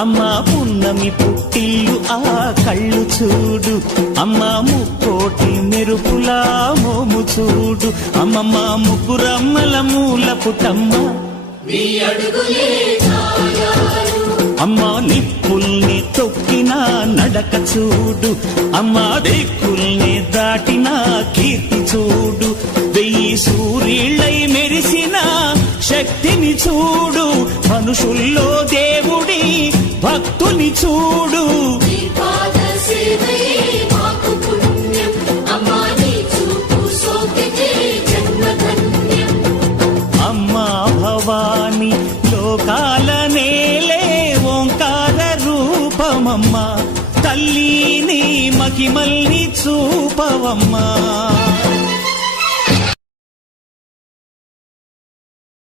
అమ్మా పున్నమి పుట్టిల్లు ఆ కళ్ళు చూడు, అమ్మా ముక్కోటి మెరుపులా మోము చూడు, అమ్మమ్మ ముగ్గురమ్మల మూల పుటమ్మ అమ్మా నిప్పుల్ని తొక్కిన నడక చూడు, అమ్మా దిక్కుల్ని దాటిన కీర్తి చూడు, 1000 సూర్యులై మెరిసిన శక్తిని చూడు, మనుషుల్లో దేవుడి భక్తుని చూడు. అమ్మా భవాని లోకాల నేలే ఓంకార రూపమమ్మా, తల్లిని మహిమల్ని చూపవమ్మా.